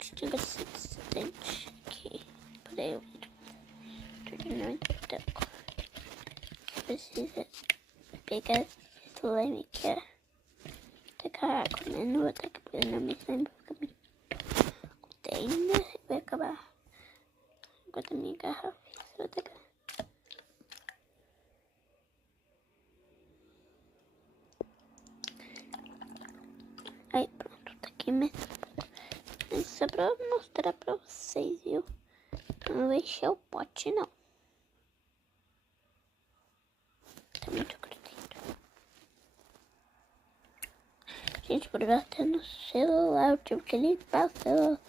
gente tem bastante aqui pra eu ir. Tudo não, então. Precisa pegar esse slime que é tacar água, né? Não vou tacar porque não me slime fica me contendo e vai acabar água da minha garrafa. Vou tacar. Aí pronto, tá aqui mesmo. Mas só pra mostrar pra vocês, viu? Não vou encher o pote, não. Tá muito grudento. Gente, por bater no celular, eu tive que limpar o celular.